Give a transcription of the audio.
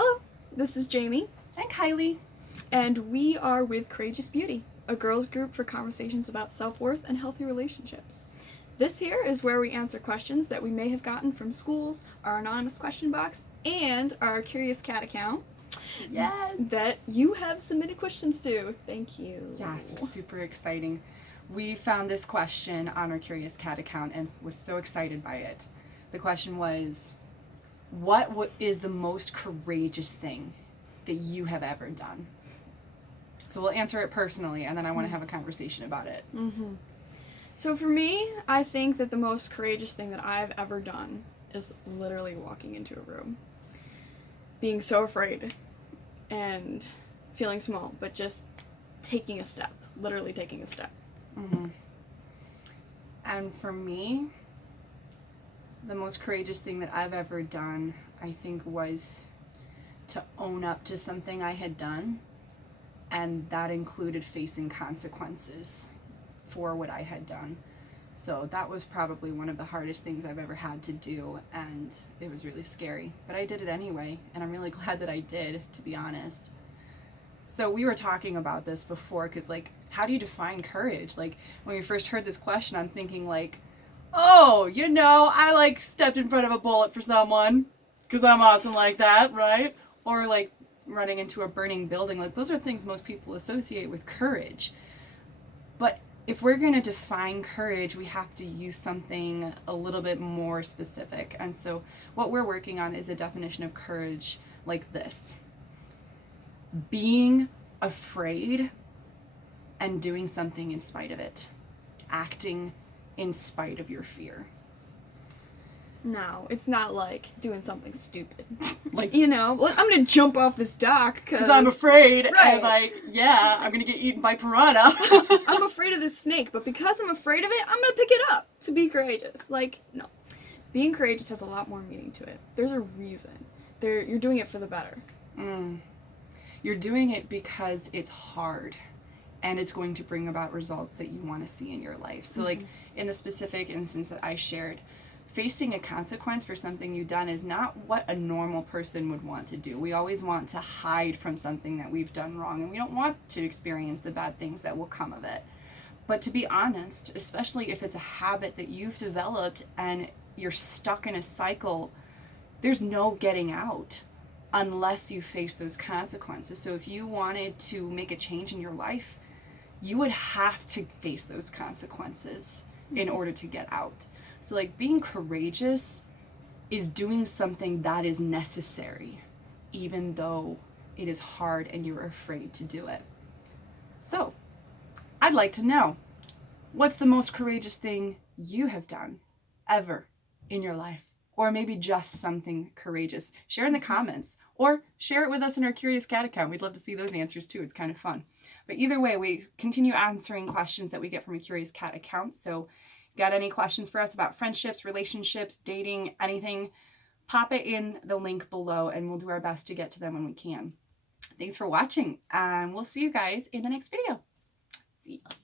Hello, this is Jamie, And Kylie. and we are with Courageous Beauty, a girls group for conversations about self-worth and healthy relationships. This here is where we answer questions that we may have gotten from schools, our anonymous question box, and our Curious Cat account. Yes. That you have submitted questions to. Thank you. Yes, it's super exciting. We found this question on our Curious Cat account and was so excited by it. The question was, what is the most courageous thing that you have ever done? So we'll answer it personally, and then I want to have a conversation about it. So for me, I think that the most courageous thing that I've ever done is literally walking into a room. Being so afraid and feeling small, but just taking a step, literally taking a step. And for me, the most courageous thing that I've ever done, I think, was to own up to something I had done, and that included facing consequences for what I had done. So that was probably one of the hardest things I've ever had to do, and it was really scary. But I did it anyway, and I'm really glad that I did, to be honest. So we were talking about this before, because, like, how do you define courage? Like, when we first heard this question, I'm thinking, like, oh, I, like, stepped in front of a bullet for someone, because I'm awesome like that, right? Or, like, running into a burning building. Like, those are things most people associate with courage. But if we're going to define courage, we have to use something a little bit more specific. And so what we're working on is a definition of courage like this: being afraid and doing something in spite of it, acting in spite of your fear. No, it's not like doing something stupid. Like, I'm gonna jump off this dock because I'm afraid, Right. and I'm gonna get eaten by piranha. I'm afraid of this snake, but because I'm afraid of it, I'm gonna pick it up to be courageous. Like, no. Being courageous has a lot more meaning to it. There's a reason. You're doing it for the better. You're doing it because it's hard, and it's going to bring about results that you want to see in your life. So, like, in the specific instance that I shared, facing a consequence for something you've done is not what a normal person would want to do. We always want to hide from something that we've done wrong, and we don't want to experience the bad things that will come of it. But to be honest, especially if it's a habit that you've developed and you're stuck in a cycle, there's no getting out unless you face those consequences. So if you wanted to make a change in your life, you would have to face those consequences in order to get out. So, like, being courageous is doing something that is necessary, even though it is hard and you're afraid to do it. So, I'd like to know, what's the most courageous thing you have done ever in your life? Or maybe just something courageous. Share in the comments, or share it with us in our Curious Cat account. We'd love to see those answers too. It's kind of fun. But either way, we continue answering questions that we get from a Curious Cat account. So got any questions for us about friendships, relationships, dating, anything, pop it in the link below and we'll do our best to get to them when we can. Thanks for watching, and we'll see you guys in the next video. See ya.